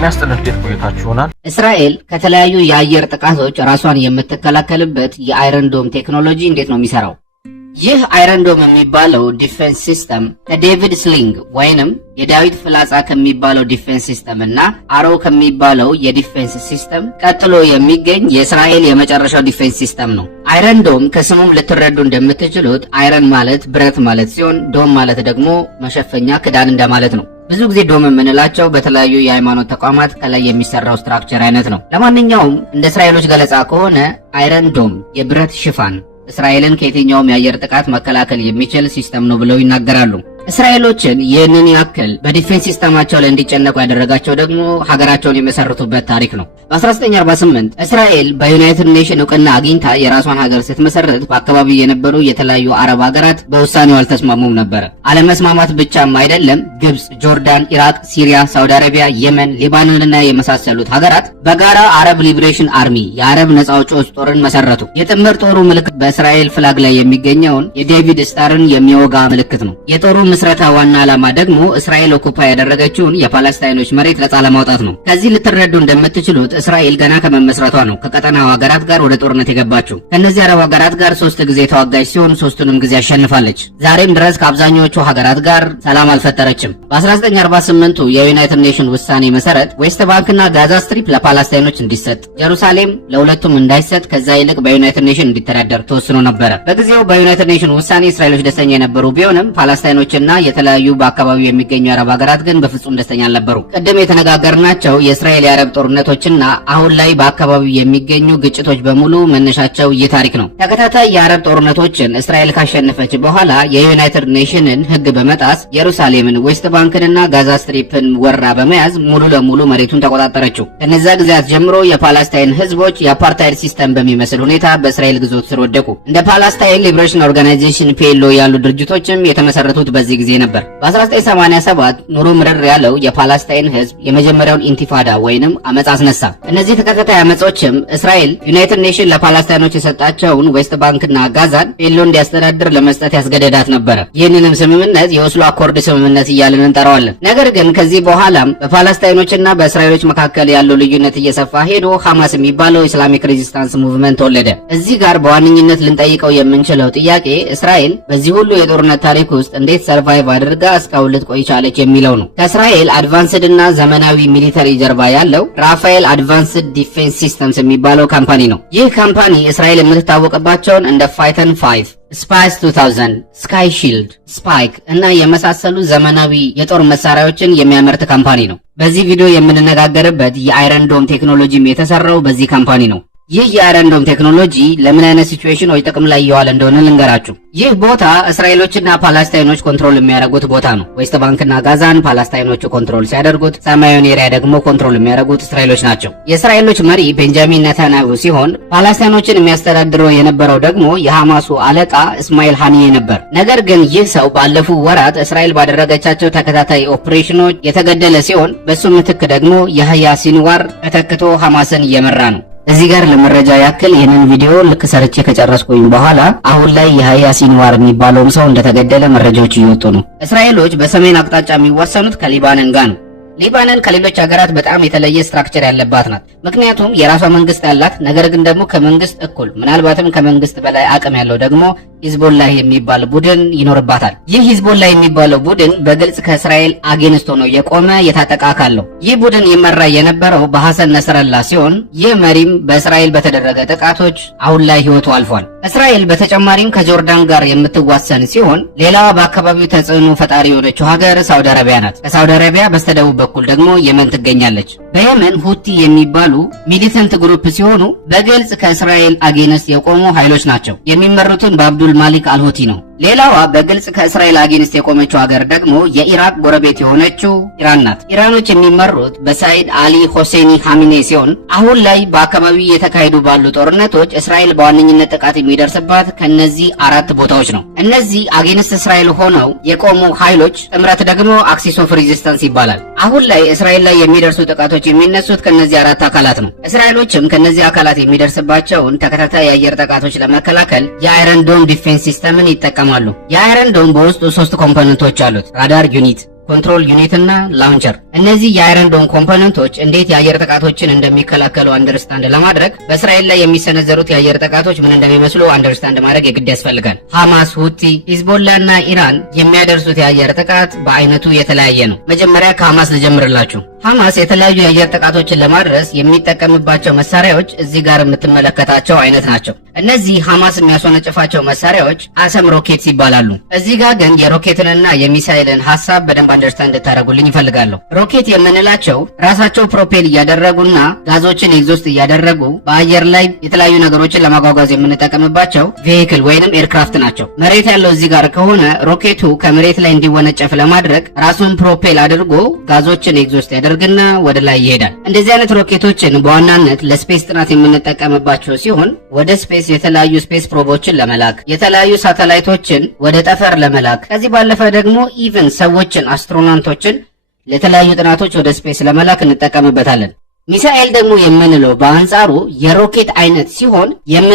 ጤና ይስጥልን እንዴት ቆይታችሁናል? እስራኤል ከተለያዩ የአየር ጥቃቶች ራሷን የምትከላከልበት የአይረን ዶም ቴክኖሎጂ እንዴት ነው የሚሰራው? ይህ አይረን ዶም የሚባለው ዲፌንስ ሲስተም ከዴቪድ ስሊንግ ወይንም የዳዊት ፍላጻ ከሚባለው ዲፌንስ ሲስተም እና አሮ ከሚባለው የዲፌንስ ሲስተም ቀጥሎ የሚገኝ የእስራኤል የመጨረሻው ዲፌንስ ሲስተም ነው። አይረን ዶም ከስሙም ልትረዱ እንደምትችሉት አይረን ማለት ብረት ማለት ሲሆን ዶም ማለት ደግሞ መሸፈኛ ክዳን እንደማለት ነው። ብዙ ጊዜ ዶም የምንላቸው በተለያዩ የሃይማኖት ተቋማት ከላይ የሚሰራው ስትራክቸር አይነት ነው። ለማንኛውም እንደ እስራኤሎች ገለጻ ከሆነ አይረን ዶም የብረት ሽፋን እስራኤልን ከየትኛውም የአየር ጥቃት መከላከል የሚችል ሲስተም ነው ብለው ይናገራሉ። እስራኤሎችን ይህንን ያክል በዲፌንስ ሲስተማቸው ላይ እንዲጨነቁ ያደረጋቸው ደግሞ ሀገራቸውን የመሰረቱበት ታሪክ ነው። በ1948 እስራኤል በዩናይትድ ኔሽን እውቅና አግኝታ የራሷን ሀገር ስትመሰረት በአካባቢው የነበሩ የተለያዩ አረብ ሀገራት በውሳኔው አልተስማሙም ነበረ። አለመስማማት ብቻም አይደለም፣ ግብጽ፣ ጆርዳን፣ ኢራቅ፣ ሲሪያ፣ ሳውዲ አረቢያ፣ የመን፣ ሊባኖንና የመሳሰሉት ሀገራት በጋራ አረብ ሊብሬሽን አርሚ የአረብ ነጻ አውጪዎች ጦርን መሰረቱ። የጥምር ጦሩ ምልክት በእስራኤል ፍላግ ላይ የሚገኘውን የዴቪድ ስታርን የሚወጋ ምልክት ነው። የጦሩ ምስረታ ዋና ዓላማ ደግሞ እስራኤል ኦኩፓይ ያደረገችውን የፓለስታይኖች መሬት ነጻ ለማውጣት ነው። ከዚህ ልትረዱ እንደምትችሉት እስራኤል ገና ከመመስረቷ ነው ከቀጠናው ሀገራት ጋር ወደ ጦርነት የገባችው። ከነዚህ አረብ ሀገራት ጋር 3 ጊዜ ተዋጋች ሲሆን 3ቱንም ጊዜ አሸንፋለች። ዛሬም ድረስ ከአብዛኞቹ ሀገራት ጋር ሰላም አልፈጠረችም። በ1948 የዩናይትድ ኔሽን ውሳኔ መሰረት ዌስት ባንክና ጋዛ ስትሪፕ ለፓለስታይኖች እንዲሰጥ፣ ጀሩሳሌም ለሁለቱም እንዳይሰጥ ከዛ ይልቅ በዩናይትድ ኔሽን እንዲተዳደር ተወስኖ ነበረ። በጊዜው በዩናይትድ ኔሽን ውሳኔ እስራኤሎች ደስተኛ የነበሩ ቢሆንም ፓለስታይኖች እና የተለያዩ በአካባቢው የሚገኙ የአረብ ሀገራት ግን በፍጹም ደስተኛ አልነበሩ። ቀደም የተነጋገርናቸው የእስራኤል የአረብ ጦርነቶችና አሁን ላይ በአካባቢው የሚገኙ ግጭቶች በሙሉ መነሻቸው ይህ ታሪክ ነው። ተከታታይ የአረብ ጦርነቶችን እስራኤል ካሸነፈች በኋላ የዩናይትድ ኔሽንን ሕግ በመጣስ ኢየሩሳሌምን፣ ዌስት ባንክንና ጋዛ ስትሪፕን ወራ በመያዝ ሙሉ ለሙሉ መሬቱን ተቆጣጠረችው። ከነዛ ጊዜያት ጀምሮ የፓለስታይን ህዝቦች የአፓርታይድ ሲስተም በሚመስል ሁኔታ በእስራኤል ግዞት ስር ወደቁ። እንደ ፓለስታይን ሊብሬሽን ኦርጋናይዜሽን ፒኤልኦ ያሉ ድርጅቶችም የተመሰረቱት በዚህ ጊዜ ነበር። በ1987 ኑሮ ምርር ያለው የፓለስታይን ህዝብ የመጀመሪያውን ኢንቲፋዳ ወይንም አመጽ አስነሳ። እነዚህ ተከታታይ አመጾችም እስራኤል ዩናይትድ ኔሽን ለፓለስታይኖች የሰጣቸውን ዌስት ባንክና ጋዛን ፒኤልኦ እንዲያስተዳድር ለመስጠት ያስገደዳት ነበረ። ይህንንም ስምምነት የኦስሎ አኮርድ ስምምነት እያልን እንጠራዋለን። ነገር ግን ከዚህ በኋላም በፓለስታይኖችና በእስራኤሎች መካከል ያለው ልዩነት እየሰፋ ሄዶ ሐማስ የሚባለው ኢስላሚክ ሬዚስታንስ ሙቭመንት ተወለደ። እዚህ ጋር በዋነኝነት ልንጠይቀው የምንችለው ጥያቄ እስራኤል በዚህ ሁሉ የጦርነት ታሪክ ውስጥ እንዴት ሰርቫይቭ አድርጋ እስካሁን ልትቆይ ቻለች የሚለው ነው። ከእስራኤል አድቫንስድ እና ዘመናዊ ሚሊተሪ ጀርባ ያለው ራፋኤል አድቫንስድ ዲፌንስ ሲስተምስ የሚባለው ካምፓኒ ነው። ይህ ካምፓኒ እስራኤል የምትታወቅባቸውን እንደ ፋይተን 5 ስፓይስ 2000 ስካይ ሺልድ ስፓይክ እና የመሳሰሉ ዘመናዊ የጦር መሳሪያዎችን የሚያመርት ካምፓኒ ነው። በዚህ ቪዲዮ የምንነጋገርበት የአይረን ዶም ቴክኖሎጂም የተሰራው በዚህ ካምፓኒ ነው። ይህ የአይረን ዶም ቴክኖሎጂ ለምን አይነት ሲቹዌሽኖች ጥቅም ላይ እየዋለ እንደሆነ ልንገራችሁ። ይህ ቦታ እስራኤሎችና ፓለስታይኖች ኮንትሮል የሚያደርጉት ቦታ ነው። ዌስት ባንክና ጋዛን ፓለስታይኖቹ ኮንትሮል ሲያደርጉት፣ ሰማያዊውን ኤሪያ ደግሞ ኮንትሮል የሚያደርጉት እስራኤሎች ናቸው። የእስራኤሎች መሪ ቤንጃሚን ነታንያሁ ሲሆን ፓለስታይኖችን የሚያስተዳድረው የነበረው ደግሞ የሐማሱ አለቃ እስማኤል ሃኒዬ ነበር። ነገር ግን ይህ ሰው ባለፉ ወራት እስራኤል ባደረገቻቸው ተከታታይ ኦፕሬሽኖች የተገደለ ሲሆን በሱ ምትክ ደግሞ ያህያ ሲንዋር ተተክቶ ሐማስን እየመራ ነው። እዚህ ጋር ለመረጃ ያክል ይህንን ቪዲዮ ልክ ሰርቼ ከጨረስኩኝ በኋላ አሁን ላይ የያህያ ሲንዋር የሚባለውም ሰው እንደተገደለ መረጃዎች እየወጡ ነው። እስራኤሎች በሰሜን አቅጣጫ የሚዋሰኑት ከሊባኖን ጋር ነው። ሊባኖን ከሌሎች ሀገራት በጣም የተለየ ስትራክቸር ያለባት ናት። ምክንያቱም የራሷ መንግስት ያላት፣ ነገር ግን ደግሞ ከመንግስት እኩል ምናልባትም ከመንግስት በላይ አቅም ያለው ደግሞ ሂዝቦላህ የሚባል ቡድን ይኖርባታል። ይህ ሂዝቦላህ የሚባለው ቡድን በግልጽ ከእስራኤል አጌንስት ሆኖ የቆመ የታጠቀ አካል ነው። ይህ ቡድን ይመራ የነበረው በሐሰን ነስረላ ሲሆን ይህ መሪም በእስራኤል በተደረገ ጥቃቶች አሁን ላይ ህይወቱ አልፏል። እስራኤል በተጨማሪም ከጆርዳን ጋር የምትዋሰን ሲሆን ሌላዋ በአካባቢው ተጽዕኖ ፈጣሪ የሆነችው ሀገር ሳውዲ አረቢያ ናት። ከሳውዲ አረቢያ በስተደቡብ በኩል ደግሞ የመን ትገኛለች። በየመን ሁቲ የሚባሉ ሚሊተንት ግሩፕ ሲሆኑ በግልጽ ከእስራኤል አጌንስት የቆሙ ኃይሎች ናቸው። የሚመሩትን በአብዱል ማሊክ አልሁቲ ነው። ሌላዋ በግልጽ ከእስራኤል አጌንስት የቆመችው ሀገር ደግሞ የኢራቅ ጎረቤት የሆነችው ኢራን ናት። ኢራኖች የሚመሩት በሳይድ አሊ ሆሴኒ ሐሚኔ ሲሆን አሁን ላይ በአካባቢው የተካሄዱ ባሉ ጦርነቶች እስራኤል በዋነኝነት ጥቃት የሚደርስባት ከነዚህ 4 ቦታዎች ነው። እነዚህ አጌንስት እስራኤል ሆነው የቆሙ ኃይሎች ጥምረት ደግሞ አክሲስ ኦፍ ሬዚስተንስ ይባላል። አሁን ላይ እስራኤል ላይ የሚደርሱ ጥቃቶች የሚነሱት ከነዚህ 4 አካላት ነው። እስራኤሎችም ከነዚህ አካላት የሚደርስባቸውን ተከታታይ የአየር ጥቃቶች ለመከላከል የአይረን ዶም ዲፌንስ ሲስተምን ይጠቀማሉ። የአይረን ዶም በውስጡ 3 ኮምፖነንቶች አሉት። ራዳር ዩኒት፣ ኮንትሮል ዩኒት እና ላውንቸር። እነዚህ የአይረን ዶም ኮምፖነንቶች እንዴት የአየር ጥቃቶችን እንደሚከላከሉ አንደርስታንድ ለማድረግ በእስራኤል ላይ የሚሰነዘሩት የአየር ጥቃቶች ምን እንደሚመስሉ አንደርስታንድ ማድረግ የግድ ያስፈልጋል። ሐማስ፣ ሁቲ፣ ሂዝቦላ እና ኢራን የሚያደርሱት የአየር ጥቃት በአይነቱ የተለያየ ነው። መጀመሪያ ከሐማስ ልጀምርላችሁ። ሐማስ የተለያዩ የአየር ጥቃቶችን ለማድረስ የሚጠቀምባቸው መሳሪያዎች እዚህ ጋር የምትመለከታቸው አይነት ናቸው። እነዚህ ሐማስ የሚያስወነጭፋቸው መሳሪያዎች አሰም ሮኬትስ ይባላሉ። እዚህ ጋር ግን የሮኬትንና የሚሳይልን ሐሳብ በደንብ አንደርስታንድ እንድታደርጉልኝ ይፈልጋለሁ። ሮኬት የምንላቸው ራሳቸው ፕሮፔል እያደረጉና ጋዞችን ኤግዞስት እያደረጉ በአየር ላይ የተለያዩ ነገሮችን ለማጓጓዝ የምንጠቀምባቸው ቬሂክል ወይንም ኤርክራፍት ናቸው። መሬት ያለው እዚህ ጋር ከሆነ ሮኬቱ ከመሬት ላይ እንዲወነጨፍ ለማድረግ ራሱን ፕሮፔል አድርጎ ጋዞችን ኤግዞስት ያደርግና ወደ ላይ ይሄዳል። እንደዚህ አይነት ሮኬቶችን በዋናነት ለስፔስ ጥናት የምንጠቀምባቸው ሲሆን ወደ ስፔስ የተለያዩ ስፔስ ፕሮቦችን ለመላክ፣ የተለያዩ ሳተላይቶችን ወደ ጠፈር ለመላክ፣ ከዚህ ባለፈ ደግሞ ኢቭን ሰዎችን አስትሮናውቶችን ለተለያዩ ጥናቶች ወደ ስፔስ ለመላክ እንጠቀምበታለን። ሚሳኤል ደግሞ የምንለው በአንጻሩ የሮኬት አይነት ሲሆን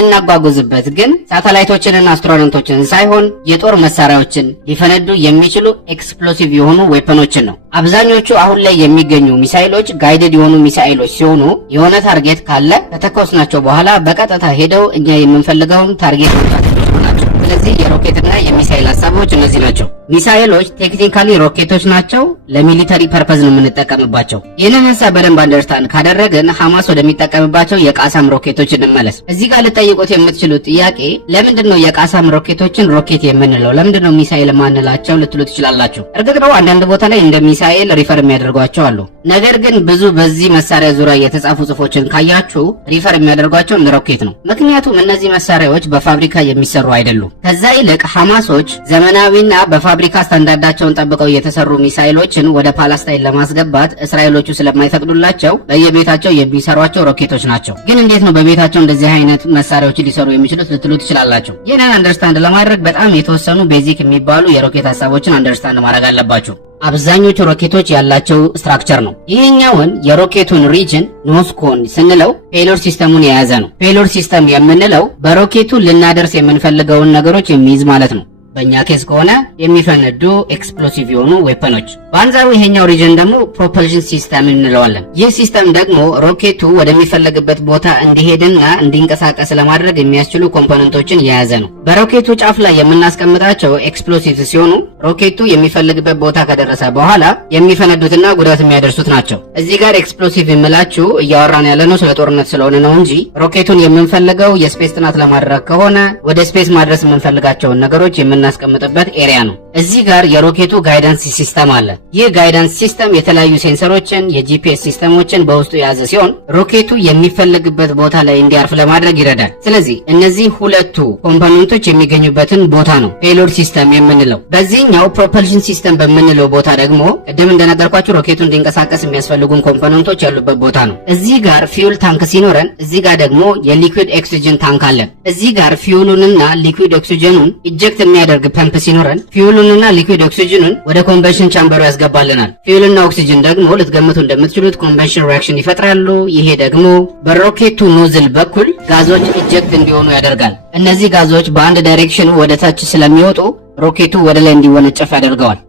የምናጓጉዝበት ግን ሳተላይቶችንና አስትሮናውቶችን ሳይሆን የጦር መሳሪያዎችን ሊፈነዱ የሚችሉ ኤክስፕሎሲቭ የሆኑ ዌፐኖችን ነው። አብዛኞቹ አሁን ላይ የሚገኙ ሚሳኤሎች ጋይድድ የሆኑ ሚሳኤሎች ሲሆኑ የሆነ ታርጌት ካለ ከተኮስናቸው በኋላ በቀጥታ ሄደው እኛ የምንፈልገውን ታርጌት ናቸው። ስለዚህ የሮኬትና የሚሳኤል ሀሳቦች እነዚህ ናቸው። ሚሳኤሎች ቴክኒካሊ ሮኬቶች ናቸው። ለሚሊተሪ ፐርፐዝ ነው የምንጠቀምባቸው። ይህንን ሀሳብ በደንብ አንደርስታንድ ካደረግን ሐማስ ወደሚጠቀምባቸው የቃሳም ሮኬቶች እንመለስ። እዚህ ጋር ልጠይቁት የምትችሉት ጥያቄ ለምንድን ነው የቃሳም ሮኬቶችን ሮኬት የምንለው? ለምንድን ነው ሚሳኤል ማንላቸው ልትሉ ትችላላችሁ። እርግጥ ነው አንዳንድ ቦታ ላይ እንደ ሚሳኤል ሪፈር የሚያደርጓቸው አሉ። ነገር ግን ብዙ በዚህ መሳሪያ ዙሪያ የተጻፉ ጽፎችን ካያችሁ ሪፈር የሚያደርጓቸው እንደ ሮኬት ነው። ምክንያቱም እነዚህ መሳሪያዎች በፋብሪካ የሚሰሩ አይደሉም። ከዛ ይልቅ ሐማሶች ዘመናዊና በፋብሪካ ስታንዳርዳቸውን ጠብቀው የተሰሩ ሚሳኤሎችን ወደ ፓለስታይን ለማስገባት እስራኤሎቹ ስለማይፈቅዱላቸው በየቤታቸው የሚሰሯቸው ሮኬቶች ናቸው። ግን እንዴት ነው በቤታቸው እንደዚህ አይነት መሳሪያዎችን ሊሰሩ የሚችሉት ልትሉ ትችላላችሁ። ይህንን አንደርስታንድ ለማድረግ በጣም የተወሰኑ ቤዚክ የሚባሉ የሮኬት ሀሳቦችን አንደርስታንድ ማድረግ አለባችሁ። አብዛኞቹ ሮኬቶች ያላቸው ስትራክቸር ነው። ይህኛውን የሮኬቱን ሪጅን ኖስኮን ስንለው ፔሎድ ሲስተሙን የያዘ ነው። ፔሎድ ሲስተም የምንለው በሮኬቱ ልናደርስ የምንፈልገውን ነገሮች የሚይዝ ማለት ነው። በእኛ ኬስ ከሆነ የሚፈነዱ ኤክስፕሎሲቭ የሆኑ ዌፐኖች። በአንጻሩ ይሄኛው ሪጅን ደግሞ ፕሮፐልሽን ሲስተም እንለዋለን። ይህ ሲስተም ደግሞ ሮኬቱ ወደሚፈለግበት ቦታ እንዲሄድና እንዲንቀሳቀስ ለማድረግ የሚያስችሉ ኮምፖነንቶችን የያዘ ነው። በሮኬቱ ጫፍ ላይ የምናስቀምጣቸው ኤክስፕሎሲቭ ሲሆኑ ሮኬቱ የሚፈልግበት ቦታ ከደረሰ በኋላ የሚፈነዱትና ጉዳት የሚያደርሱት ናቸው። እዚህ ጋር ኤክስፕሎሲቭ የምላችሁ እያወራን ያለነው ስለ ጦርነት ስለሆነ ነው እንጂ ሮኬቱን የምንፈልገው የስፔስ ጥናት ለማድረግ ከሆነ ወደ ስፔስ ማድረስ የምንፈልጋቸውን ነገሮች የምናስቀምጥበት ኤሪያ ነው። እዚህ ጋር የሮኬቱ ጋይዳንስ ሲስተም አለ። ይህ ጋይዳንስ ሲስተም የተለያዩ ሴንሰሮችን፣ የጂፒኤስ ሲስተሞችን በውስጡ የያዘ ሲሆን ሮኬቱ የሚፈልግበት ቦታ ላይ እንዲያርፍ ለማድረግ ይረዳል። ስለዚህ እነዚህ ሁለቱ ኮምፖነንቶች የሚገኙበትን ቦታ ነው ፔሎድ ሲስተም የምንለው። በዚህኛው ፕሮፐልሽን ሲስተም በምንለው ቦታ ደግሞ ቅድም እንደነገርኳችሁ ሮኬቱ እንዲንቀሳቀስ የሚያስፈልጉን ኮምፖነንቶች ያሉበት ቦታ ነው። እዚህ ጋር ፊውል ታንክ ሲኖረን፣ እዚህ ጋር ደግሞ የሊኩዊድ ኦክሲጅን ታንክ አለን። እዚህ ጋር ፊውሉንና ሊኩዊድ ኦክሲጅኑን ኢጀክት የሚያደርግ ፐምፕ ሲኖረን ፊውሉንና ሊኩዊድ ኦክሲጅኑን ወደ ኮምበንሽን ቻምበሩ ያስገባልናል። ፊውልና ኦክሲጅን ደግሞ ልትገምቱ እንደምትችሉት ኮምበንሽን ሪአክሽን ይፈጥራሉ። ይሄ ደግሞ በሮኬቱ ኖዝል በኩል ጋዞች ኢጀክት እንዲሆኑ ያደርጋል። እነዚህ ጋዞች በአንድ ዳይሬክሽን ወደ ታች ስለሚወጡ ሮኬቱ ወደ ላይ እንዲወነጨፍ ያደርገዋል።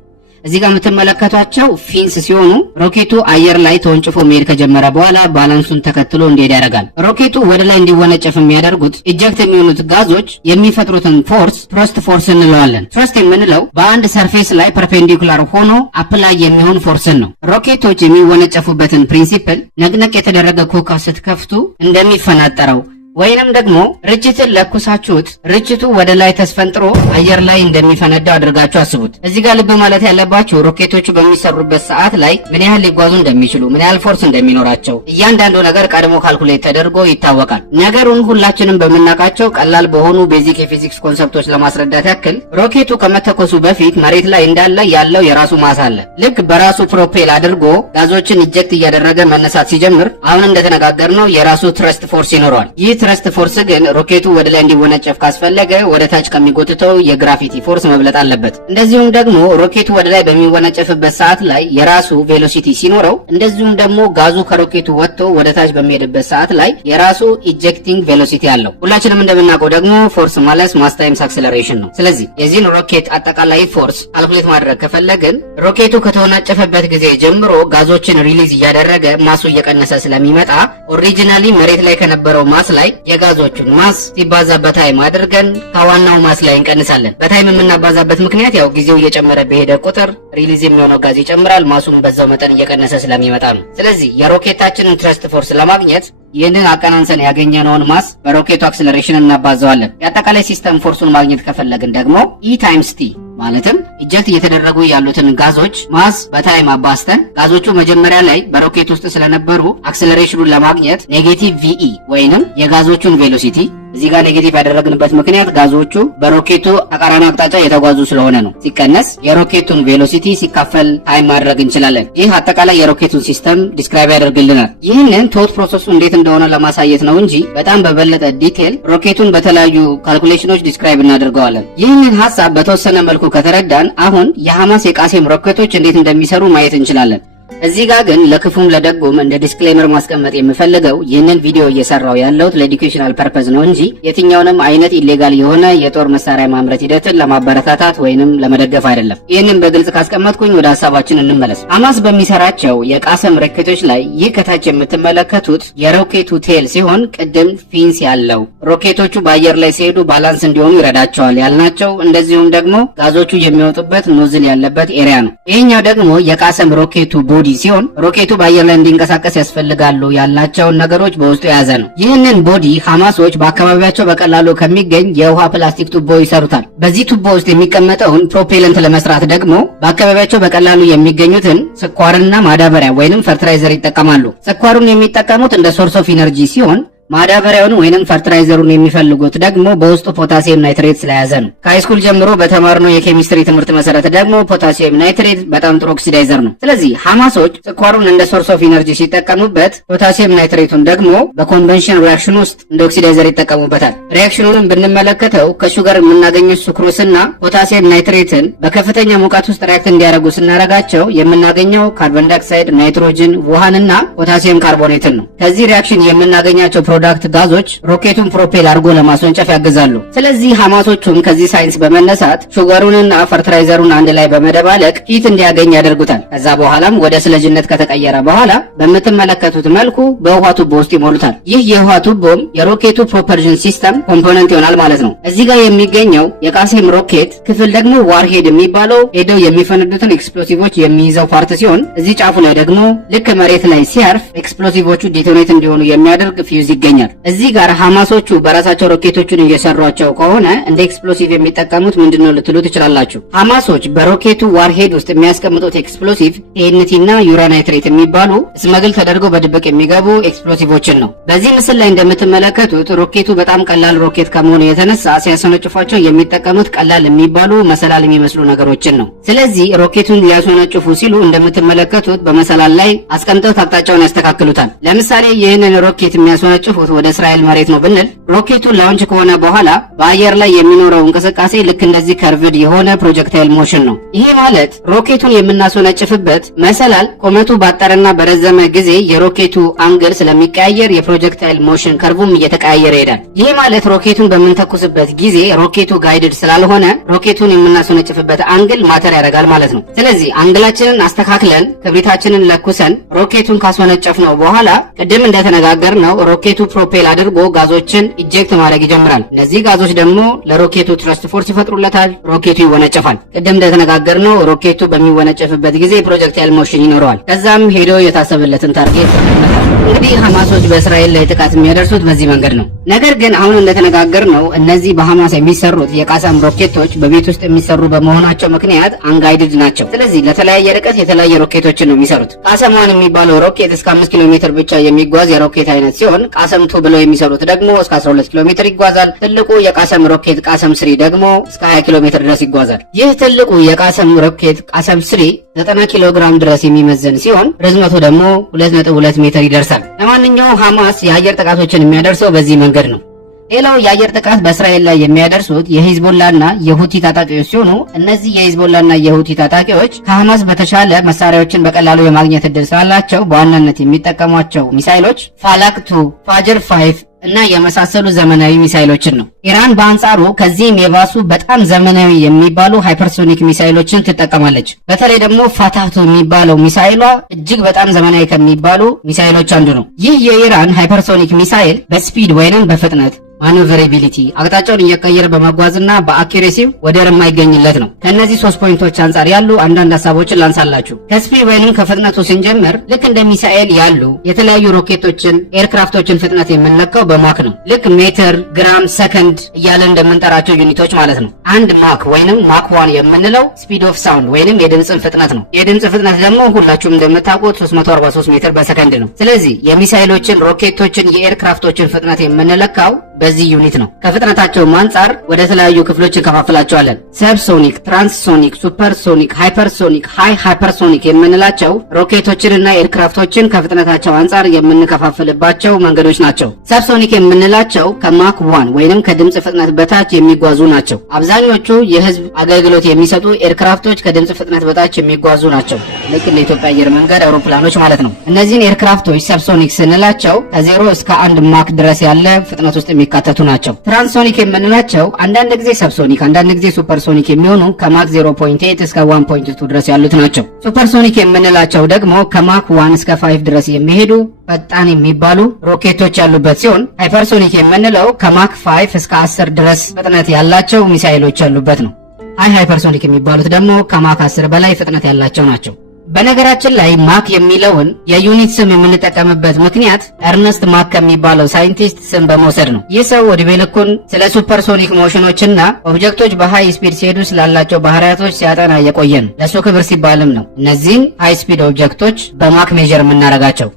እዚህ ጋር የምትመለከቷቸው ፊንስ ሲሆኑ ሮኬቱ አየር ላይ ተወንጭፎ መሄድ ከጀመረ በኋላ ባላንሱን ተከትሎ እንዲሄድ ያደርጋል። ሮኬቱ ወደ ላይ እንዲወነጨፍ የሚያደርጉት ኢጀክት የሚሆኑት ጋዞች የሚፈጥሩትን ፎርስ ትረስት ፎርስ እንለዋለን። ትረስት የምንለው በአንድ ሰርፌስ ላይ ፐርፔንዲኩላር ሆኖ አፕላይ የሚሆን ፎርስን ነው። ሮኬቶች የሚወነጨፉበትን ፕሪንሲፕል ነቅነቅ የተደረገ ኮካ ስትከፍቱ እንደሚፈናጠረው ወይንም ደግሞ ርችትን ለኩሳችሁት ርችቱ ወደ ላይ ተስፈንጥሮ አየር ላይ እንደሚፈነዳው አድርጋችሁ አስቡት። እዚህ ጋር ልብ ማለት ያለባችሁ ሮኬቶቹ በሚሰሩበት ሰዓት ላይ ምን ያህል ሊጓዙ እንደሚችሉ፣ ምን ያህል ፎርስ እንደሚኖራቸው እያንዳንዱ ነገር ቀድሞ ካልኩሌት ተደርጎ ይታወቃል። ነገሩን ሁላችንም በምናውቃቸው ቀላል በሆኑ ቤዚክ የፊዚክስ ኮንሰፕቶች ለማስረዳት ያክል ሮኬቱ ከመተኮሱ በፊት መሬት ላይ እንዳለ ያለው የራሱ ማስ አለ። ልክ በራሱ ፕሮፔል አድርጎ ጋዞችን ኢጀክት እያደረገ መነሳት ሲጀምር አሁን እንደተነጋገርነው የራሱ ትረስት ፎርስ ይኖረዋል። ይህ ትረስት ፎርስ ግን ሮኬቱ ወደ ላይ እንዲወነጨፍ ካስፈለገ ወደ ታች ከሚጎትተው የግራቪቲ ፎርስ መብለጥ አለበት። እንደዚሁም ደግሞ ሮኬቱ ወደ ላይ በሚወነጨፍበት ሰዓት ላይ የራሱ ቬሎሲቲ ሲኖረው፣ እንደዚሁም ደግሞ ጋዙ ከሮኬቱ ወጥቶ ወደ ታች በሚሄድበት ሰዓት ላይ የራሱ ኢጀክቲንግ ቬሎሲቲ አለው። ሁላችንም እንደምናውቀው ደግሞ ፎርስ ማለት ማስ ታይምስ አክሰለሬሽን ነው። ስለዚህ የዚህን ሮኬት አጠቃላይ ፎርስ ካልኩሌት ማድረግ ከፈለግን ሮኬቱ ከተወነጨፈበት ጊዜ ጀምሮ ጋዞችን ሪሊዝ እያደረገ ማሱ እየቀነሰ ስለሚመጣ ኦሪጂናሊ መሬት ላይ ከነበረው ማስ ላይ የጋዞቹን ማስ ሲባዛ በታይም አድርገን ከዋናው ማስ ላይ እንቀንሳለን። በታይም የምናባዛበት ምክንያት ያው ጊዜው እየጨመረ በሄደ ቁጥር ሪሊዝ የሚሆነው ጋዝ ይጨምራል፣ ማሱም በዛው መጠን እየቀነሰ ስለሚመጣ ነው። ስለዚህ የሮኬታችንን ትረስት ፎርስ ለማግኘት ይህንን አቀናንሰን ያገኘነውን ማስ በሮኬቱ አክሰለሬሽን እናባዘዋለን። የአጠቃላይ ሲስተም ፎርሱን ማግኘት ከፈለግን ደግሞ E ታይምስ T ማለትም ኢጀክት እየተደረጉ ያሉትን ጋዞች ማስ በታይም አባዝተን ጋዞቹ መጀመሪያ ላይ በሮኬት ውስጥ ስለነበሩ አክሰለሬሽኑን ለማግኘት ኔጌቲቭ VE ወይንም የጋዞቹን ቬሎሲቲ እዚህ ጋር ኔጌቲቭ ያደረግንበት ምክንያት ጋዞቹ በሮኬቱ ተቃራኒ አቅጣጫ የተጓዙ ስለሆነ ነው። ሲቀነስ የሮኬቱን ቬሎሲቲ ሲካፈል ታይም ማድረግ እንችላለን። ይህ አጠቃላይ የሮኬቱን ሲስተም ዲስክራይብ ያደርግልናል። ይህንን ቶት ፕሮሰሱ እንዴት እንደሆነ ለማሳየት ነው እንጂ በጣም በበለጠ ዲቴል ሮኬቱን በተለያዩ ካልኩሌሽኖች ዲስክራይብ እናደርገዋለን። ይህንን ሀሳብ በተወሰነ መልኩ ከተረዳን አሁን የሐማስ የቃሴም ሮኬቶች እንዴት እንደሚሰሩ ማየት እንችላለን። እዚህ ጋር ግን ለክፉም ለደጉም እንደ ዲስክሌመር ማስቀመጥ የምፈልገው ይህንን ቪዲዮ እየሰራው ያለሁት ለኤዱኬሽናል ፐርፐዝ ነው እንጂ የትኛውንም አይነት ኢሌጋል የሆነ የጦር መሳሪያ ማምረት ሂደትን ለማበረታታት ወይንም ለመደገፍ አይደለም። ይህንን በግልጽ ካስቀመጥኩኝ ወደ ሀሳባችን እንመለስ። ሐማስ በሚሰራቸው የቃሰም ሮኬቶች ላይ ይህ ከታች የምትመለከቱት የሮኬቱ ቴል ሲሆን ቅድም ፊንስ ያለው ሮኬቶቹ በአየር ላይ ሲሄዱ ባላንስ እንዲሆኑ ይረዳቸዋል ያልናቸው፣ እንደዚሁም ደግሞ ጋዞቹ የሚወጡበት ኖዝል ያለበት ኤሪያ ነው። ይህኛው ደግሞ የቃሰም ሮኬቱ ቦዲ ሲሆን ሮኬቱ በአየር ላይ እንዲንቀሳቀስ ያስፈልጋሉ ያላቸውን ነገሮች በውስጡ የያዘ ነው። ይህንን ቦዲ ሐማሶች በአካባቢያቸው በቀላሉ ከሚገኝ የውሃ ፕላስቲክ ቱቦ ይሰሩታል። በዚህ ቱቦ ውስጥ የሚቀመጠውን ፕሮፔለንት ለመስራት ደግሞ በአካባቢያቸው በቀላሉ የሚገኙትን ስኳርና ማዳበሪያ ወይንም ፈርትላይዘር ይጠቀማሉ። ስኳሩን የሚጠቀሙት እንደ ሶርስ ኦፍ ኢነርጂ ሲሆን ማዳበሪያውን ወይንም ፈርትላይዘሩን የሚፈልጉት ደግሞ በውስጡ ፖታሲየም ናይትሬት ስለያዘ ነው። ከሃይስኩል ጀምሮ በተማርነው የኬሚስትሪ ትምህርት መሰረት ደግሞ ፖታሲየም ናይትሬት በጣም ጥሩ ኦክሲዳይዘር ነው። ስለዚህ ሐማሶች ስኳሩን እንደ ሶርስ ኦፍ ኢነርጂ ሲጠቀሙበት፣ ፖታሲየም ናይትሬቱን ደግሞ በኮንቨንሽን ሪያክሽን ውስጥ እንደ ኦክሲዳይዘር ይጠቀሙበታል። ሪያክሽኑንም ብንመለከተው ከሹገር የምናገኘው ሱክሮስና ፖታሲየም ናይትሬትን በከፍተኛ ሙቀት ውስጥ ሪያክት እንዲያደርጉ ስናረጋቸው የምናገኘው ካርቦን ዳይኦክሳይድ፣ ናይትሮጅን፣ ውሃንና ፖታሲየም ካርቦኔትን ነው። ከዚህ ሪያክሽን የምናገኛቸው ፕሮዳክት ጋዞች ሮኬቱን ፕሮፔል አድርጎ ለማስወንጨፍ ያግዛሉ። ስለዚህ ሐማሶቹም ከዚህ ሳይንስ በመነሳት ሹገሩንና ፈርትላይዘሩን አንድ ላይ በመደባለቅ ሂት እንዲያገኝ ያደርጉታል። ከዛ በኋላም ወደ ስለጅነት ከተቀየረ በኋላ በምትመለከቱት መልኩ በውሃ ቱቦ ውስጥ ይሞሉታል። ይህ የውሃ ቱቦም የሮኬቱ ፕሮፐልሽን ሲስተም ኮምፖነንት ይሆናል ማለት ነው። እዚህ ጋር የሚገኘው የቃሴም ሮኬት ክፍል ደግሞ ዋርሄድ የሚባለው ሄደው የሚፈነዱትን ኤክስፕሎሲቮች የሚይዘው ፓርት ሲሆን፣ እዚህ ጫፉ ላይ ደግሞ ልክ መሬት ላይ ሲያርፍ ኤክስፕሎሲቮቹ ዲቶኔት እንዲሆኑ የሚያደርግ ፊውዝ ይገኛል። እዚህ ጋር ሐማሶቹ በራሳቸው ሮኬቶቹን እየሰሯቸው ከሆነ እንደ ኤክስፕሎሲቭ የሚጠቀሙት ምንድነው ልትሉ ትችላላችሁ። ሐማሶች በሮኬቱ ዋርሄድ ውስጥ የሚያስቀምጡት ኤክስፕሎሲቭ ቲኤንቲ እና ዩራናይትሬት የሚባሉ ስመግል ተደርገው በድብቅ የሚገቡ ኤክስፕሎሲቮችን ነው። በዚህ ምስል ላይ እንደምትመለከቱት ሮኬቱ በጣም ቀላል ሮኬት ከመሆኑ የተነሳ ሲያስወነጭፏቸው የሚጠቀሙት ቀላል የሚባሉ መሰላል የሚመስሉ ነገሮችን ነው። ስለዚህ ሮኬቱን ሊያስወነጭፉ ሲሉ እንደምትመለከቱት በመሰላል ላይ አስቀምጠው አቅጣጫውን ያስተካክሉታል። ለምሳሌ ይህንን ሮኬት የሚያስወነጭፉት ወደ እስራኤል መሬት ነው ብንል ሮኬቱ ላውንች ከሆነ በኋላ በአየር ላይ የሚኖረው እንቅስቃሴ ልክ እንደዚህ ከርቭድ የሆነ ፕሮጀክታይል ሞሽን ነው። ይሄ ማለት ሮኬቱን የምናስወነጭፍበት መሰላል ቁመቱ ባጠረና በረዘመ ጊዜ የሮኬቱ አንግል ስለሚቀያየር የፕሮጀክታይል ሞሽን ከርቡም እየተቀያየረ ይሄዳል። ይሄ ማለት ሮኬቱን በምንተኩስበት ጊዜ ሮኬቱ ጋይድድ ስላልሆነ ሮኬቱን የምናስወነጭፍበት አንግል ማተር ያደርጋል ማለት ነው። ስለዚህ አንግላችንን አስተካክለን ክብሪታችንን ለኩሰን ሮኬቱን ካስወነጨፍነው በኋላ ቅድም እንደተነጋገርነው ሮኬቱ ፕሮፔል አድርጎ ጋዞችን ኢጀክት ማድረግ ይጀምራል። እነዚህ ጋዞች ደግሞ ለሮኬቱ ትረስት ፎርስ ይፈጥሩለታል። ሮኬቱ ይወነጨፋል። ቅድም እንደተነጋገርነው ሮኬቱ በሚወነጨፍበት ጊዜ ፕሮጀክታይል ሞሽን ይኖረዋል። ከዛም ሄዶ የታሰበለትን ታርጌት ይመታል። እንግዲህ ሐማሶች በእስራኤል ላይ ጥቃት የሚያደርሱት በዚህ መንገድ ነው። ነገር ግን አሁን እንደተነጋገርነው እነዚህ በሐማስ የሚሰሩት የቃሰም ሮኬቶች በቤት ውስጥ የሚሰሩ በመሆናቸው ምክንያት አንጋይድድ ናቸው። ስለዚህ ለተለያየ ርቀት የተለያየ ሮኬቶችን ነው የሚሰሩት። ቃሰም ዋን የሚባለው ሮኬት እስከ 5 ኪሎ ሜትር ብቻ የሚጓዝ የሮኬት አይነት ሲሆን ቃሰም ቃሰም 2 ብለው የሚሰሩት ደግሞ እስከ 12 ኪሎ ሜትር ይጓዛል። ትልቁ የቃሰም ሮኬት ቃሰም 3 ደግሞ እስከ 20 ኪሎ ሜትር ድረስ ይጓዛል። ይህ ትልቁ የቃሰም ሮኬት ቃሰም 3 90 ኪሎ ግራም ድረስ የሚመዘን ሲሆን ርዝመቱ ደግሞ 2.2 ሜትር ይደርሳል። ለማንኛውም ሐማስ የአየር ጥቃቶችን የሚያደርሰው በዚህ መንገድ ነው። ሌላው የአየር ጥቃት በእስራኤል ላይ የሚያደርሱት የሂዝቦላና የሁቲ ታጣቂዎች ሲሆኑ እነዚህ የሂዝቦላና የሁቲ ታጣቂዎች ከሐማስ በተሻለ መሳሪያዎችን በቀላሉ የማግኘት እድል ስላላቸው በዋናነት የሚጠቀሟቸው ሚሳይሎች ፋላክ 2፣ ፋጅር 5 እና የመሳሰሉ ዘመናዊ ሚሳይሎችን ነው። ኢራን በአንጻሩ ከዚህም የባሱ በጣም ዘመናዊ የሚባሉ ሃይፐርሶኒክ ሚሳይሎችን ትጠቀማለች። በተለይ ደግሞ ፋታህ የሚባለው ሚሳይሏ እጅግ በጣም ዘመናዊ ከሚባሉ ሚሳይሎች አንዱ ነው። ይህ የኢራን ሃይፐርሶኒክ ሚሳይል በስፒድ ወይንም በፍጥነት ማኑቨሬቢሊቲ አቅጣጫውን እየቀየረ በመጓዝና በአኪሬሲው ወደር የማይገኝለት ነው። ከነዚህ 3 ፖይንቶች አንጻር ያሉ አንዳንድ ሀሳቦችን ላንሳላችሁ። ከስፒድ ወይንም ከፍጥነቱ ስንጀምር ልክ እንደ ሚሳኤል ያሉ የተለያዩ ሮኬቶችን ኤርክራፍቶችን ፍጥነት የምንለካው በማክ ነው። ልክ ሜትር፣ ግራም፣ ሰከንድ እያለን እንደምንጠራቸው ዩኒቶች ማለት ነው። አንድ ማክ ወይንም ማክ 1 የምንለው ስፒድ ኦፍ ሳውንድ ወይንም የድምፅን ፍጥነት ነው። የድምፅ ፍጥነት ደግሞ ሁላችሁም እንደምታውቁት 343 ሜትር በሰከንድ ነው። ስለዚህ የሚሳኤሎችን፣ ሮኬቶችን፣ የኤርክራፍቶችን ፍጥነት የምንለካው በዚህ ዩኒት ነው። ከፍጥነታቸውም አንጻር ወደ ተለያዩ ክፍሎች እንከፋፍላቸዋለን። ሰብሶኒክ፣ ትራንስሶኒክ፣ ሱፐርሶኒክ፣ ሃይፐርሶኒክ፣ ሃይ ሃይፐርሶኒክ የምንላቸው ሮኬቶችንና ኤርክራፍቶችን ከፍጥነታቸው አንጻር የምንከፋፍልባቸው መንገዶች ናቸው። ሰብሶኒክ የምንላቸው ከማክ 1 ወይንም ከድምፅ ፍጥነት በታች የሚጓዙ ናቸው። አብዛኞቹ የህዝብ አገልግሎት የሚሰጡ ኤርክራፍቶች ከድምፅ ፍጥነት በታች የሚጓዙ ናቸው። ልክ ለኢትዮጵያ አየር መንገድ አውሮፕላኖች ማለት ነው። እነዚህን ኤርክራፍቶች ሰብሶኒክ ስንላቸው ከ0 እስከ 1 ማክ ድረስ ያለ ፍጥነት ውስጥ የሚካተቱ ናቸው። ትራንስሶኒክ የምንላቸው አንዳንድ ጊዜ ሰብሶኒክ አንዳንድ ጊዜ ሱፐርሶኒክ የሚሆኑ ከማክ 0.8 እስከ 1.2 ድረስ ያሉት ናቸው። ሱፐርሶኒክ የምንላቸው ደግሞ ከማክ 1 እስከ 5 ድረስ የሚሄዱ ፈጣን የሚባሉ ሮኬቶች ያሉበት ሲሆን ሃይፐርሶኒክ የምንለው ከማክ 5 እስከ 10 ድረስ ፍጥነት ያላቸው ሚሳይሎች ያሉበት ነው። ሃይ ሃይፐርሶኒክ የሚባሉት ደግሞ ከማክ 10 በላይ ፍጥነት ያላቸው ናቸው። በነገራችን ላይ ማክ የሚለውን የዩኒት ስም የምንጠቀምበት ምክንያት ኤርነስት ማክ ከሚባለው ሳይንቲስት ስም በመውሰድ ነው። ይህ ሰው ዕድሜ ልኩን ስለ ሱፐርሶኒክ ሞሽኖችና ኦብጀክቶች በሃይ ስፒድ ሲሄዱ ስላላቸው ባህሪያቶች ሲያጠና የቆየ ነው። ለሱ ክብር ሲባልም ነው እነዚህን ሃይ ስፒድ ኦብጀክቶች በማክ ሜዥር የምናደርጋቸው።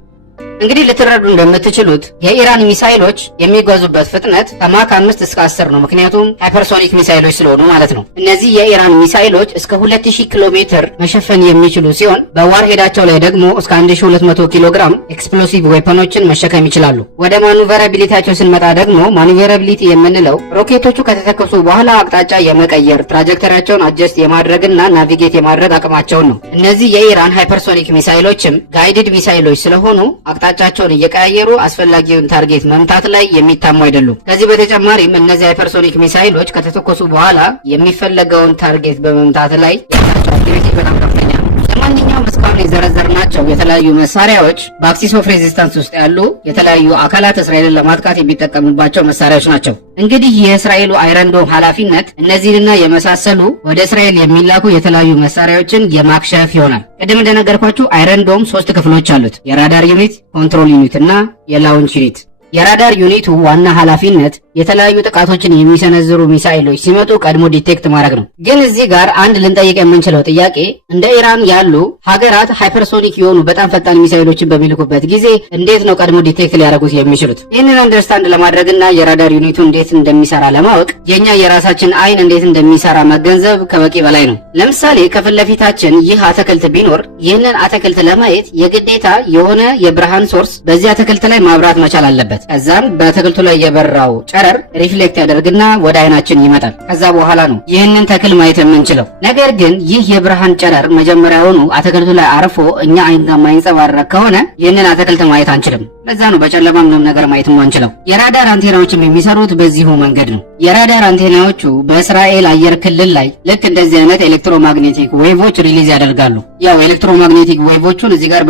እንግዲህ ልትረዱ እንደምትችሉት የኢራን ሚሳይሎች የሚጓዙበት ፍጥነት ከማክ 5 እስከ 10 ነው። ምክንያቱም ሃይፐርሶኒክ ሚሳይሎች ስለሆኑ ማለት ነው። እነዚህ የኢራን ሚሳይሎች እስከ 2000 ኪሎ ሜትር መሸፈን የሚችሉ ሲሆን በዋር ሄዳቸው ላይ ደግሞ እስከ 1200 ኪሎ ግራም ኤክስፕሎሲቭ ዌፐኖችን መሸከም ይችላሉ። ወደ ማኑቨራቢሊቲያቸው ስንመጣ ደግሞ ማኑቨራቢሊቲ የምንለው ሮኬቶቹ ከተተከሱ በኋላ አቅጣጫ የመቀየር ትራጀክተሪያቸውን አጀስት የማድረግና ናቪጌት የማድረግ አቅማቸውን ነው። እነዚህ የኢራን ሃይፐርሶኒክ ሚሳይሎችም ጋይድድ ሚሳይሎች ስለሆኑ አቅጣጫቸውን እየቀያየሩ አስፈላጊውን ታርጌት መምታት ላይ የሚታሙ አይደሉም። ከዚህ በተጨማሪም እነዚህ ሃይፐርሶኒክ ሚሳይሎች ከተተኮሱ በኋላ የሚፈለገውን ታርጌት በመምታት ላይ ያላቸው አክቲቪቲ በጣም ከፍተኛ ነው። ለማንኛውም እስካሁን የዘረዘርናቸው የተለያዩ መሳሪያዎች በአክሲስ ኦፍ ሬዚስታንስ ውስጥ ያሉ የተለያዩ አካላት እስራኤልን ለማጥቃት የሚጠቀሙባቸው መሳሪያዎች ናቸው። እንግዲህ የእስራኤሉ አይረን ዶም ኃላፊነት እነዚህንና የመሳሰሉ ወደ እስራኤል የሚላኩ የተለያዩ መሳሪያዎችን የማክሸፍ ይሆናል። ቅድም እንደነገርኳችሁ አይረን ዶም 3 ክፍሎች አሉት። የራዳር ዩኒት፣ ኮንትሮል ዩኒት እና የላውንች ዩኒት። የራዳር ዩኒቱ ዋና ኃላፊነት የተለያዩ ጥቃቶችን የሚሰነዝሩ ሚሳኤሎች ሲመጡ ቀድሞ ዲቴክት ማድረግ ነው። ግን እዚህ ጋር አንድ ልንጠይቅ የምንችለው ጥያቄ እንደ ኢራን ያሉ ሀገራት ሃይፐርሶኒክ የሆኑ በጣም ፈጣን ሚሳኤሎችን በሚልኩበት ጊዜ እንዴት ነው ቀድሞ ዲቴክት ሊያደርጉት የሚችሉት? ይህንን አንደርስታንድ ለማድረግና የራዳር ዩኒቱ እንዴት እንደሚሰራ ለማወቅ የኛ የራሳችን አይን እንዴት እንደሚሰራ መገንዘብ ከበቂ በላይ ነው። ለምሳሌ ከፊት ለፊታችን ይህ አትክልት ቢኖር ይህንን አትክልት ለማየት የግዴታ የሆነ የብርሃን ሶርስ በዚህ አትክልት ላይ ማብራት መቻል አለበት። ከዛም በአትክልቱ ላይ የበራው ጨረር ሪፍሌክት ያደርግና ወደ አይናችን ይመጣል። ከዛ በኋላ ነው ይህንን ተክል ማየት የምንችለው። ነገር ግን ይህ የብርሃን ጨረር መጀመሪያውኑ አትክልቱ ላይ አርፎ እኛ አይን ጋር ማይንጸባረቅ ከሆነ ይህንን አትክልት ማየት አንችልም። ለዛ ነው በጨለማ ምንም ነገር ማየት አንችለው። የራዳር አንቴናዎችም የሚሰሩት በዚሁ መንገድ ነው። የራዳር አንቴናዎቹ በእስራኤል አየር ክልል ላይ ልክ እንደዚህ አይነት ኤሌክትሮማግኔቲክ ዌቮች ሪሊዝ ያደርጋሉ። ያው ኤሌክትሮማግኔቲክ ዌቮቹን እዚህ ጋር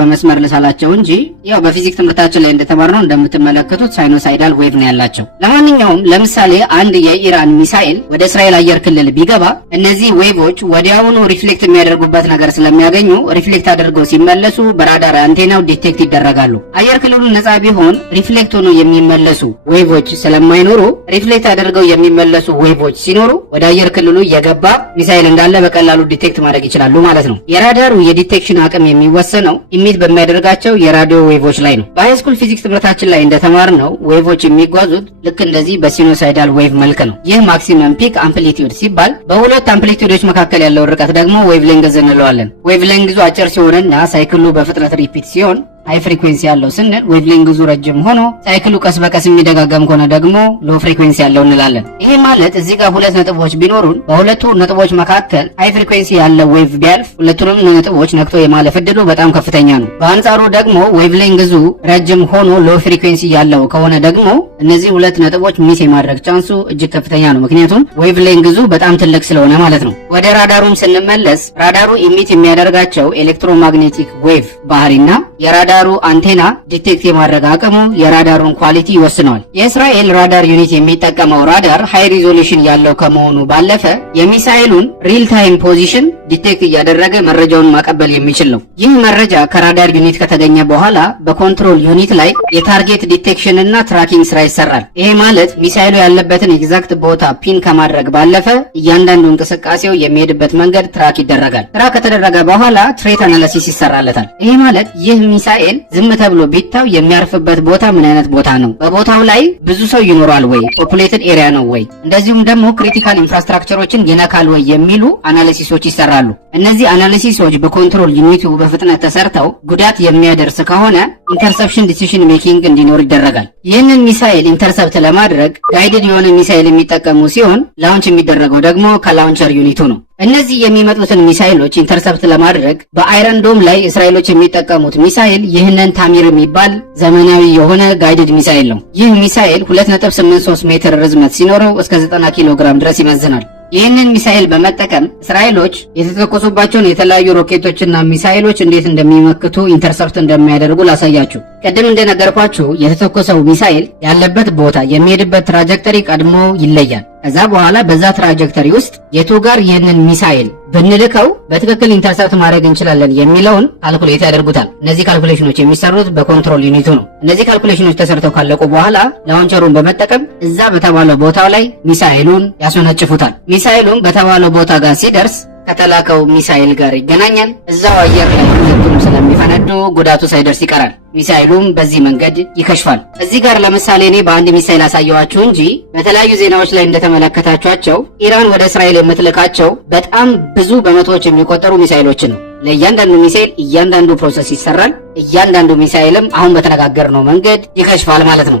በመስመር ልሳላቸው እንጂ ያው በፊዚክስ ትምህርታችን ላይ እንደተማርነው እንደምትመለከቱት ሳይኖሳይዳል ዌቭ ነው ያላቸው። ለማንኛውም ለምሳሌ አንድ የኢራን ሚሳኤል ወደ እስራኤል አየር ክልል ቢገባ እነዚህ ዌቮች ወዲያውኑ ሪፍሌክት የሚያደርጉበት ነገር ስለሚያገኙ ሪፍሌክት አድርገው ሲመለሱ በራዳር አንቴናው ዲቴክት ይደረጋሉ። አየር ክልሉ ነፃ ቢሆን ሪፍሌክት ሆኖ የሚመለሱ ዌቮች ስለማይኖሩ ሪፍሌክት አድርገው የሚመለሱ ዌቮች ሲኖሩ ወደ አየር ክልሉ እየገባ ሚሳኤል እንዳለ በቀላሉ ዲቴክት ማድረግ ይችላሉ ማለት ነው። የራዳሩ የዲቴክሽን አቅም የሚወሰነው ኢሚት በሚያደርጋቸው የራዲዮ ዌቮች ላይ ነው። በሃይስኩል ፊዚክስ ትምህርታችን ላይ እንደተማርነው ዌቮች የሚጓዙት ልክ እንደዚህ በሲኖሳይዳል ዌቭ መልክ ነው። ይህ ማክሲመም ፒክ አምፕሊቲዩድ ሲባል በሁለት አምፕሊቲዩዶች መካከል ያለው ርቀት ደግሞ ዌቭ ሌንግዝ እንለዋለን። ዌቭ ሌንግዙ አጭር ሲሆንና ሳይክሉ በፍጥነት ሪፒት ሲሆን ሃይ ፍሪኩዌንሲ ያለው ስንል ዌቭ ሌንግዙ ረጅም ሆኖ ሳይክሉ ቀስ በቀስ የሚደጋገም ከሆነ ደግሞ ሎ ፍሪኩዌንሲ ያለው እንላለን። ይሄ ማለት እዚህ ጋር ሁለት ነጥቦች ቢኖሩን በሁለቱ ነጥቦች መካከል ሃይ ፍሪኩዌንሲ ያለው ዌቭ ቢያልፍ ሁለቱንም ነጥቦች ነክቶ የማለፍ እድሉ በጣም ከፍተኛ ነው። በአንጻሩ ደግሞ ዌቭ ሌንግዙ ረጅም ሆኖ ሎ ፍሪኩዌንሲ ያለው ከሆነ ደግሞ እነዚህ ሁለት ነጥቦች ሚስ የማድረግ ቻንሱ እጅግ ከፍተኛ ነው። ምክንያቱም ዌቭ ሌንግዙ በጣም ትልቅ ስለሆነ ማለት ነው። ወደ ራዳሩም ስንመለስ ራዳሩ ኢሚት የሚያደርጋቸው ኤሌክትሮማግኔቲክ ዌቭ ባህሪና የራዳሩ አንቴና ዲቴክት የማድረግ አቅሙ የራዳሩን ኳሊቲ ይወስነዋል። የእስራኤል ራዳር ዩኒት የሚጠቀመው ራዳር ሃይ ሪዞሉሽን ያለው ከመሆኑ ባለፈ የሚሳኤሉን ሪል ታይም ፖዚሽን ዲቴክት እያደረገ መረጃውን ማቀበል የሚችል ነው። ይህ መረጃ ከራዳር ዩኒት ከተገኘ በኋላ በኮንትሮል ዩኒት ላይ የታርጌት ዲቴክሽን እና ትራኪንግ ስራ ይሰራል። ይሄ ማለት ሚሳኤሉ ያለበትን ኤግዛክት ቦታ ፒን ከማድረግ ባለፈ እያንዳንዱ እንቅስቃሴው የሚሄድበት መንገድ ትራክ ይደረጋል። ትራክ ከተደረገ በኋላ ትሬት አናሊሲስ ይሰራለታል። ይሄ ማለት ይህ ሚሳኤል ዝም ተብሎ ቢታው የሚያርፍበት ቦታ ምን አይነት ቦታ ነው? በቦታው ላይ ብዙ ሰው ይኖራል ወይ? ፖፑሌትድ ኤሪያ ነው ወይ? እንደዚሁም ደግሞ ክሪቲካል ኢንፍራስትራክቸሮችን ይነካል ወይ የሚሉ አናሊሲሶች ይሰራሉ። እነዚህ አናሊሲሶች በኮንትሮል ዩኒቱ በፍጥነት ተሰርተው ጉዳት የሚያደርስ ከሆነ ኢንተርሰፕሽን ዲሲዥን ሜኪንግ እንዲኖር ይደረጋል። ይህንን ሚሳኤል ኢንተርሰፕት ለማድረግ ጋይድድ የሆነ ሚሳኤል የሚጠቀሙ ሲሆን ላውንች የሚደረገው ደግሞ ከላውንቸር ዩኒቱ ነው። እነዚህ የሚመጡትን ሚሳኤሎች ኢንተርሰፕት ለማድረግ በአይረን ዶም ላይ እስራኤሎች የሚጠቀሙት ሚሳኤል ይህንን ታሚር የሚባል ዘመናዊ የሆነ ጋይድድ ሚሳኤል ነው። ይህ ሚሳኤል 2.83 ሜትር ርዝመት ሲኖረው እስከ 90 ኪሎ ግራም ድረስ ይመዝናል። ይህንን ሚሳኤል በመጠቀም እስራኤሎች የተተኮሱባቸውን የተለያዩ ሮኬቶችና ሚሳኤሎች እንዴት እንደሚመክቱ ኢንተርሰፕት እንደሚያደርጉ ላሳያችሁ። ቀደም እንደነገርኳችሁ የተተኮሰው ሚሳኤል ያለበት ቦታ የሚሄድበት ትራጀክተሪ ቀድሞ ይለያል። ከዛ በኋላ በዛ ትራጀክተሪ ውስጥ የቱ ጋር ይህንን ሚሳኤል ብንልከው በትክክል ኢንተርሰፕት ማድረግ እንችላለን የሚለውን ካልኩሌት ያደርጉታል። እነዚህ ካልኩሌሽኖች የሚሰሩት በኮንትሮል ዩኒቱ ነው። እነዚህ ካልኩሌሽኖች ተሰርተው ካለቁ በኋላ ላውንቸሩን በመጠቀም እዛ በተባለው ቦታው ላይ ሚሳኤሉን ያስወነጭፉታል። ሚሳኤሉን በተባለው ቦታ ጋር ሲደርስ ከተላከው ሚሳኤል ጋር ይገናኛል። እዛው አየር ላይ ሁለቱም ስለሚፈነዱ ጉዳቱ ሳይደርስ ይቀራል። ሚሳኤሉም በዚህ መንገድ ይከሽፋል። እዚህ ጋር ለምሳሌ እኔ በአንድ ሚሳኤል አሳየዋችሁ እንጂ በተለያዩ ዜናዎች ላይ እንደተመለከታችኋቸው ኢራን ወደ እስራኤል የምትልካቸው በጣም ብዙ በመቶዎች የሚቆጠሩ ሚሳኤሎችን ነው። ለእያንዳንዱ ሚሳኤል እያንዳንዱ ፕሮሰስ ይሰራል። እያንዳንዱ ሚሳኤልም አሁን በተነጋገርነው መንገድ ይከሽፋል ማለት ነው።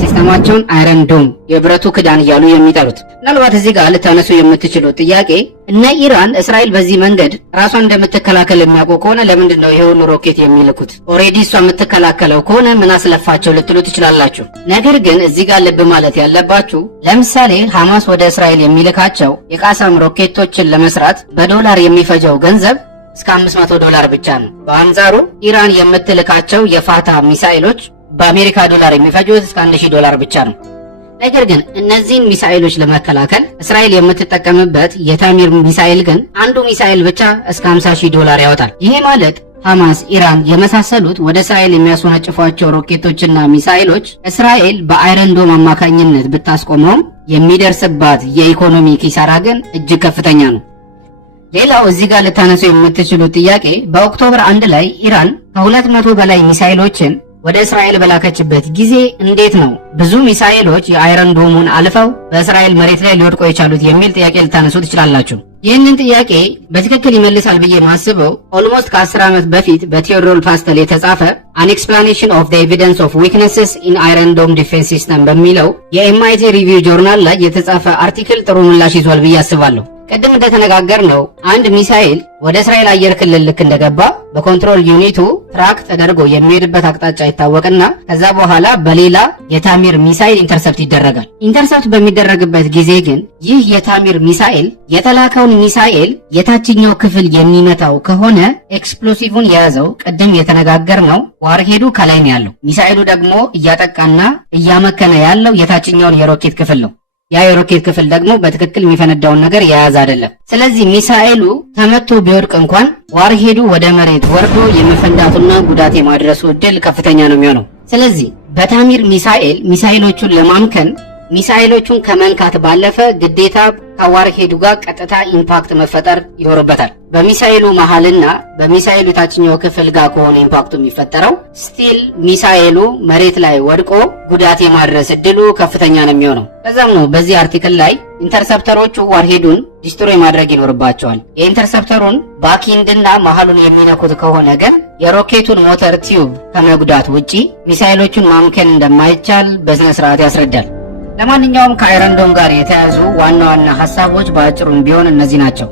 ሲስተማቸውን አይረን ዶም የብረቱ ክዳን እያሉ የሚጠሩት። ምናልባት እዚህ ጋር ልታነሱ የምትችሉት ጥያቄ እነ ኢራን እስራኤል በዚህ መንገድ ራሷን እንደምትከላከል የሚያውቁ ከሆነ ለምንድን ነው ይሄ ሁሉ ሮኬት የሚልኩት? ኦሬዲ እሷ የምትከላከለው ከሆነ ምን አስለፋቸው ልትሉ ትችላላችሁ። ነገር ግን እዚህ ጋር ልብ ማለት ያለባችሁ ለምሳሌ ሐማስ ወደ እስራኤል የሚልካቸው የቃሳም ሮኬቶችን ለመስራት በዶላር የሚፈጀው ገንዘብ እስከ $500 ብቻ ነው። በአንጻሩ ኢራን የምትልካቸው የፋታ ሚሳኤሎች በአሜሪካ ዶላር የሚፈጁት እስከ $1000 ብቻ ነው። ነገር ግን እነዚህን ሚሳኤሎች ለመከላከል እስራኤል የምትጠቀምበት የታሚር ሚሳኤል ግን አንዱ ሚሳኤል ብቻ እስከ $50,000 ያወጣል። ይሄ ማለት ሐማስ፣ ኢራን የመሳሰሉት ወደ እስራኤል የሚያስወነጭፏቸው ሮኬቶችና ሚሳኤሎች እስራኤል በአይረን ዶም አማካኝነት ብታስቆመውም የሚደርስባት የኢኮኖሚ ኪሳራ ግን እጅግ ከፍተኛ ነው። ሌላው እዚህ ጋር ልታነሱ የምትችሉት ጥያቄ በኦክቶበር 1 ላይ ኢራን ከ200 በላይ ሚሳኤሎችን ወደ እስራኤል በላከችበት ጊዜ እንዴት ነው ብዙ ሚሳኤሎች የአይረን ዶሙን አልፈው በእስራኤል መሬት ላይ ሊወድቁ የቻሉት የሚል ጥያቄ ልታነሱ ትችላላችሁ። ይህንን ጥያቄ በትክክል ይመልሳል ብዬ ማስበው ኦልሞስት ከ10 ዓመት በፊት በቴዎዶር ፓስተል የተጻፈ አን ኤክስፕላኔሽን ኦፍ ዘ ኤቪደንስ ኦፍ ዊክነስስ ኢን አይረን ዶም ዲፌንስ ሲስተም በሚለው የኤምአይቲ ሪቪው ጆርናል ላይ የተጻፈ አርቲክል ጥሩ ምላሽ ይዟል ብዬ አስባለሁ። ቅድም እንደተነጋገር ነው አንድ ሚሳኤል ወደ እስራኤል አየር ክልል ልክ እንደገባ በኮንትሮል ዩኒቱ ትራክ ተደርጎ የሚሄድበት አቅጣጫ ይታወቅና ከዛ በኋላ በሌላ የታሚር ሚሳኤል ኢንተርሰፕት ይደረጋል። ኢንተርሰፕት በሚደረግበት ጊዜ ግን ይህ የታሚር ሚሳኤል የተላከውን ሚሳኤል የታችኛው ክፍል የሚመታው ከሆነ ኤክስፕሎሲቭን የያዘው ቅድም የተነጋገር ነው ዋርሄዱ ከላይ ነው ያለው። ሚሳኤሉ ደግሞ እያጠቃና እያመከነ ያለው የታችኛውን የሮኬት ክፍል ነው። ያ የሮኬት ክፍል ደግሞ በትክክል የሚፈነዳውን ነገር የያዘ አይደለም። ስለዚህ ሚሳኤሉ ተመቶ ቢወድቅ እንኳን ዋርሄዱ ወደ መሬት ወርዶ የመፈንዳቱና ጉዳት የማድረሱ እድል ከፍተኛ ነው የሚሆነው። ስለዚህ በታሚር ሚሳኤሎቹን ለማምከን ሚሳኤሎቹን ከመንካት ባለፈ ግዴታ ከዋርሄዱ ጋር ቀጥታ ኢምፓክት መፈጠር ይኖርበታል። በሚሳኤሉ መሃልና በሚሳኤሉ ታችኛው ክፍል ጋር ከሆነ ኢምፓክቱ የሚፈጠረው ስቲል ሚሳኤሉ መሬት ላይ ወድቆ ጉዳት የማድረስ እድሉ ከፍተኛ ነው የሚሆነው። ከዛም ነው በዚህ አርቲክል ላይ ኢንተርሰፕተሮቹ ዋርሄዱን ዲስትሮይ ማድረግ ይኖርባቸዋል። የኢንተርሰፕተሩን ባክኢንድና መሃሉን የሚነኩት ከሆነ ግን የሮኬቱን ሞተር ቲዩብ ከመጉዳት ውጪ ሚሳኤሎቹን ማምከን እንደማይቻል በስነ ስርዓት ያስረዳል። ለማንኛውም ከአይረን ዶም ጋር የተያዙ ዋና ዋና ሐሳቦች በአጭሩም ቢሆን እነዚህ ናቸው።